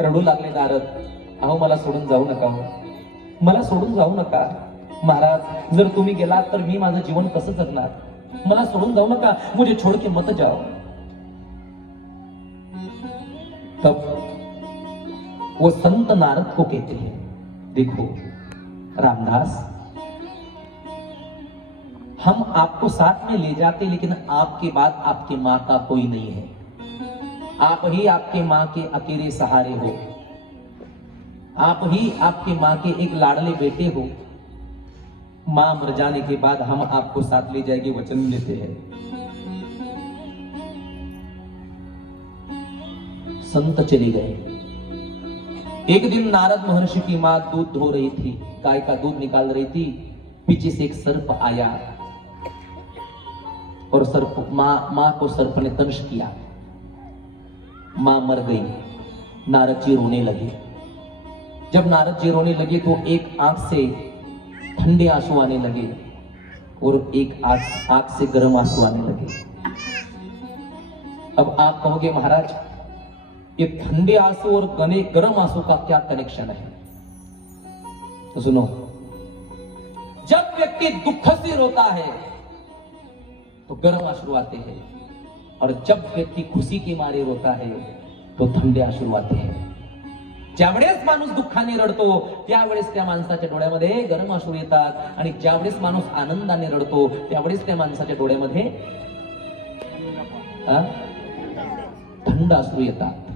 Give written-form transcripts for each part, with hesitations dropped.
रडू लागले नारद, अहो मला सोडून जाऊ नका, हो मला सोडून जाऊ नका महाराज, जर तुम्ही गेलात तर मी माझं जीवन कसं जगणार, मला सोडून जाऊ नका, मुझे छोड़ के मत जाओ। तब वो संत नारद को कहते हैं, देखो रामदास, हम आपको साथ में ले जाते लेकिन आपके बाद आपके मां का कोई नहीं है, आप ही आपके मां के अकेले सहारे हो, आप ही आपके मां के एक लाडले बेटे हो, मां मर जाने के बाद हम आपको साथ ले जाएंगे, वचन लेते हैं। संत चले गए। एक दिन नारद महर्षि की मां दूध धो रही थी, गाय का दूध निकाल रही थी, पीछे से एक सर्प आया और सर्प मां को सर्प ने दंश किया, मां मर गई। नारद जी रोने लगे। जब नारद जी रोने लगे तो एक आंख से ठंडे आंसू आने लगे और एक आंख से गर्म आंसू आने लगे। अब आप कहोगे महाराज, ये ठंडे आंसू और गर्म आंसू का क्या कनेक्शन है? तो सुनो, जब व्यक्ति दुख से रोता है तो गर्म आंसू आते हैं, और जब व्यक्ति खुशी के मारे रोता है तो थंडे आंसू आते हैं। ज्यावेळेस माणूस दुःखाने रडतो त्यावेळेस त्या माणसाच्या डोळ्यामध्ये गरम आंसू येतात, आणि ज्यावेळेस माणूस आनंदाने रडतो त्यावेळेस त्या माणसाच्या डोळ्यामध्ये थंड आंसू येतात।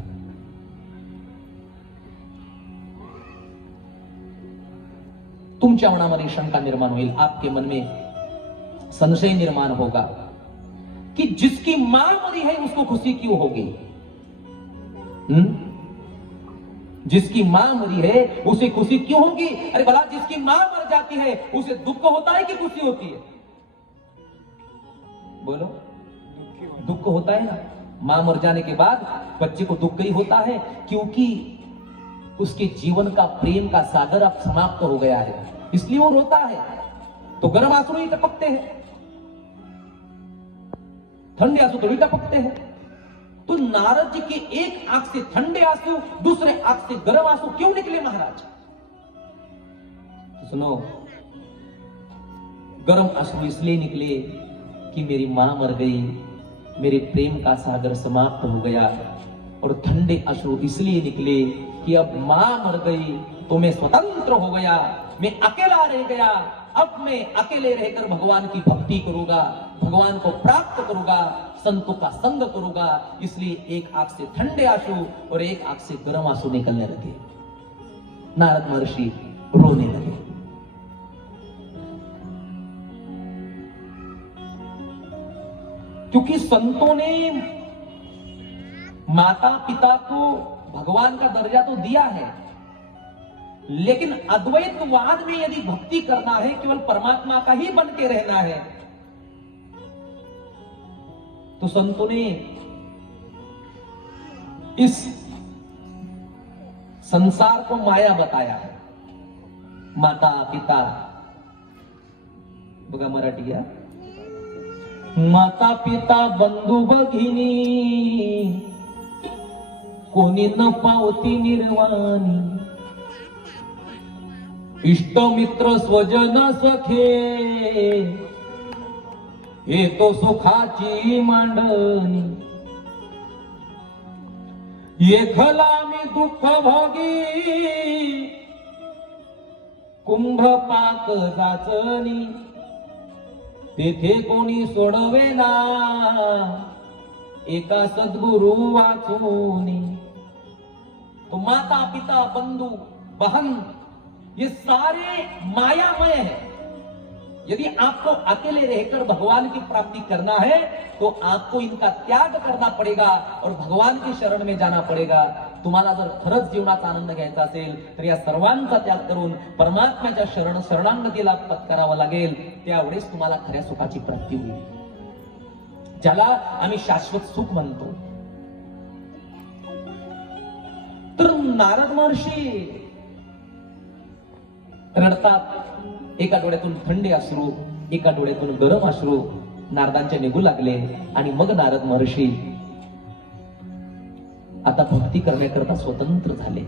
तुमच्या मनामध्ये शंका निर्माण होईल, आपके मन में संशय निर्माण होगा कि जिसकी मां मरी है उसको खुशी क्यों होगी? जिसकी मां मरी है उसे खुशी क्यों होगी? अरे भला जिसकी मां मर जाती है उसे दुख होता है कि खुशी होती है? बोलो, दुख होता है ना। मां मर जाने के बाद बच्चे को दुख ही होता है, क्योंकि उसके जीवन का प्रेम का सागर अब समाप्त हो गया है, इसलिए वो रोता है। तो गर्म आंसू ही टपकते हैं, ठंडे आंसू थोड़ी टपकते हैं। तो नारद जी की एक आंख से ठंडे आंसू, दूसरे आंख से गर्म आंसू क्यों निकले महाराज? तो सुनो, गर्म आंसू इसलिए निकले कि मेरी मां मर गई, मेरे प्रेम का सागर समाप्त हो गया, और ठंडे आंसू इसलिए निकले कि अब मां मर गई तो मैं स्वतंत्र हो गया, मैं अकेला रह गया, अब मैं अकेले रहकर भगवान की भक्ति करूंगा, भगवान को प्राप्त करूंगा, संतों का संग करूंगा। इसलिए एक आंख से ठंडे आंसू और एक आंख से गर्म आंसू निकलने लगे। नारद महर्षि रोने लगे। क्योंकि संतों ने माता पिता को भगवान का दर्जा तो दिया है, लेकिन अद्वैतवाद में यदि भक्ति करना है, केवल परमात्मा का ही बन के रहना है, तो संतों ने इस संसार को माया बताया है। माता पिता, बघा मराठी या, माता पिता बंधू भगिनी कोणी न पावती निर्वाणी, इष्ट मित्र स्वजन सखे हे तो सुखाची मांडणी, येथला मी दुःख भोगी कुंभ पाक जाचणी, तेथे कोणी सोडवेना एका सद्गुरु वाचूनी। तो माता पिता बंधु बहन ये सारे मायामय है। यदि आपको अकेले रहकर भगवान की प्राप्ति करना है तो आपको इनका त्याग करना पड़ेगा और भगवान की शरण में जाना पड़ेगा। तुम्हाला जर खरंच जीवनाचा आनंद घ्यायचा असेल तर या सर्वांचा त्याग करून परमात्म्याच्या शरणागतीला पत्करावं लागेल, त्यावेळेस तुम्हाला खऱ्या सुखाची प्राप्ती होईल, ज्याला आम्ही शाश्वत सुख म्हणतो। तर नारद महर्षी रडतात, एका डोळ्यातून थंडे अश्रू, एका डोळ्यातून गरम अश्रू नारदांच्या निघू लागले। आणि मग नारद महर्षी आता भक्ती करण्याकरता स्वतंत्र झाले,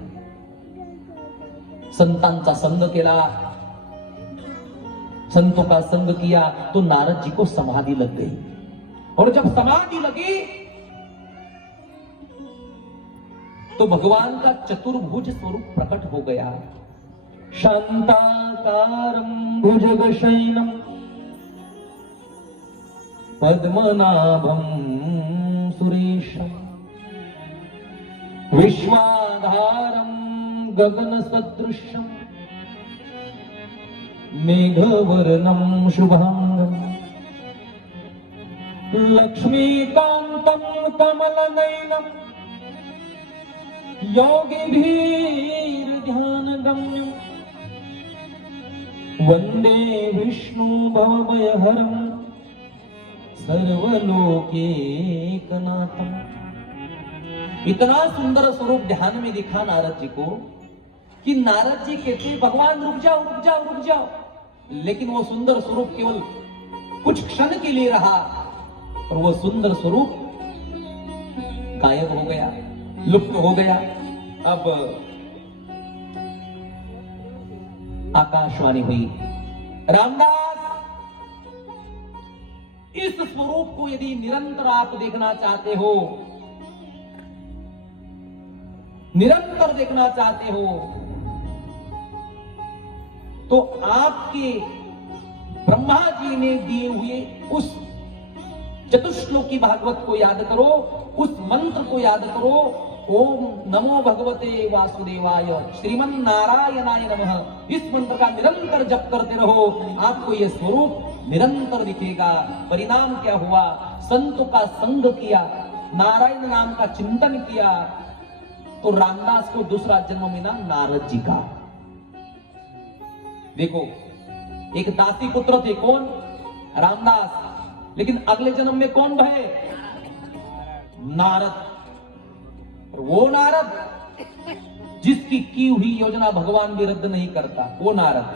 संतांचा संग केला, संतों का संग किया तो नारद जी को समाधि लग गई। और जब समाधि लगी तो भगवान का चतुर्भुज स्वरूप प्रकट हो गया। शांताकारं भुजगशयनं पद्मनाभं सुरेशं विश्वाधारं गगनसदृशं मेघवर्णं शुभांगं लक्ष्मीकान्तं कमलनयनं योगिभिर्ध्यानगम्यं वन्दे विष्णु भवभयहरं सर्वलोकैकनाथं। इतना सुंदर स्वरूप ध्यान में दिखा नारद जी को कि नारद जी कहते भगवान रुक जाओ रुक जाओ रुक जाओ, लेकिन वो सुंदर स्वरूप केवल कुछ क्षण के लिए रहा और वो सुंदर स्वरूप गायब हो गया, लुप्त हो गया। अब आकाशवाणी हुई, रामदास इस स्वरूप को यदि निरंतर आप देखना चाहते हो, निरंतर देखना चाहते हो, तो आपके ब्रह्मा जी ने दिए हुए उस चतुश्लोकी भागवत को याद करो, उस मंत्र को याद करो, ओम नमो भगवते वासुदेवाय श्रीमन नारायणाय नमः। इस मंत्र का निरंतर जप करते रहो, आपको यह स्वरूप निरंतर दिखेगा। परिणाम क्या हुआ? संतों का संग किया, नारायण नाम का चिंतन किया, तो रामदास को दूसरा जन्म मिला नारद जी का। देखो, एक दासी पुत्र थे, कौन? रामदास। लेकिन अगले जन्म में कौन भये? नारद। और वो नारद जिसकी की हुई योजना भगवान भी रद्द नहीं करता, वो नारद।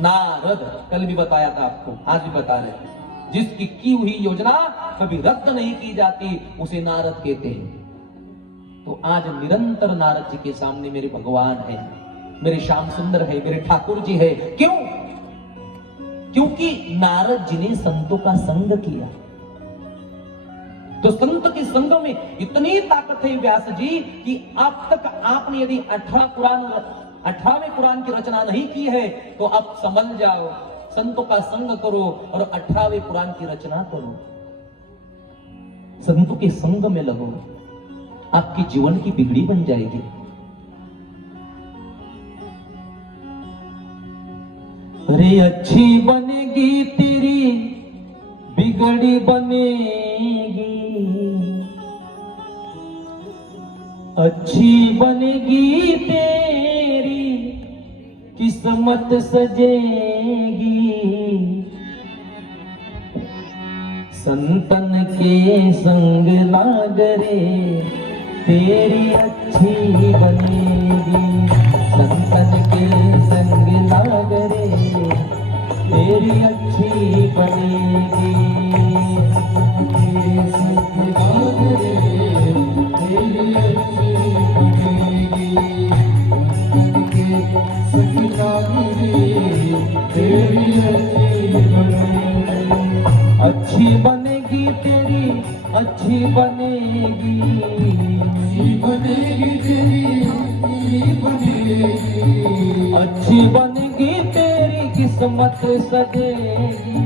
नारद कल भी बताया था आपको, आज भी बता रहे, जिसकी की हुई योजना कभी रद्द नहीं की जाती उसे नारद कहते हैं। तो आज निरंतर नारद जी के सामने मेरे भगवान है, मेरे श्याम सुंदर है, मेरे ठाकुर जी है। क्यों? क्योंकि नारद जी ने संतों का संग किया। तो संत के संग में इतनी ताकत है व्यास जी कि अब तक आपने यदि 18वें कुरान की रचना नहीं की है तो अब समझ जाओ, संतों का संग करो और 18वें कुरान की रचना करो। संतों के संग में लगो, आपकी जीवन की बिगड़ी बन जाएगी। अरे अच्छी बनेगी तेरी बिगड़ी बनेगी, अच्छी बनेगी तेरी किस्मत सजेगी, संतन के संग लागरे तेरी अच्छी बनेगी, संतन के संग लागरे तेरी अच्छी बनेगी, तेरी अच्छी अच्छी बनेगी तेरी अच्छी बनेगी, बनेगी तेरी अच्छी बनेगी तेरी किस्मत सजेगी,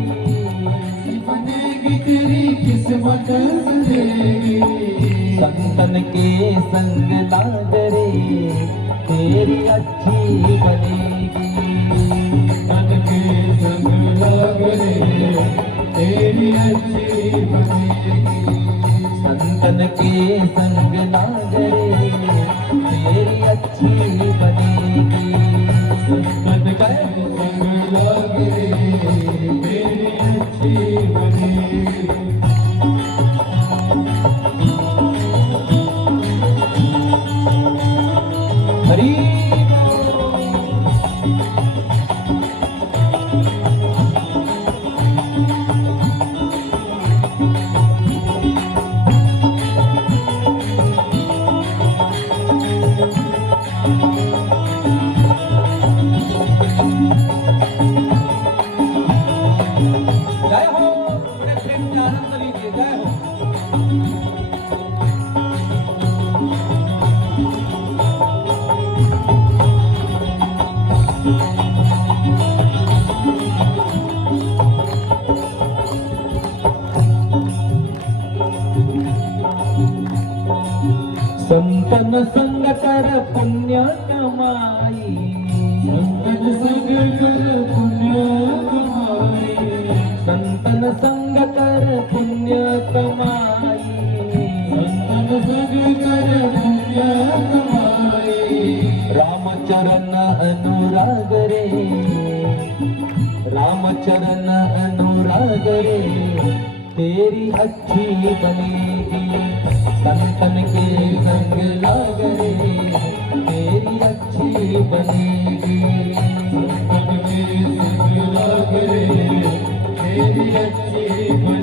बनेगी तेरी किस्मत सजेगी, संतन के संग लागरे तेरी अच्छी बनेगी, संतन के संग लागरे तेरी अच्छी बनेगी, संतन के संग लागरे तेरी अच्छी बनेगी, संतन के संग लागरे तेरी अच्छी बनेगी। हरि संतन संग कर पुण्य कमाई, संतन संग कर पुण्य कमाई, संतन संग कर पुण्य कमाई, संतन संग कर पुण्य कमाई। रामचरण अनुराग रे, रामचरण अनुराग रे, तेरी अच्छी बनेगी संतन के संग लाग रे, तेरी अच्छी बनेगी संतन के संग लाग रे, तेरी अच्छी बनेगी।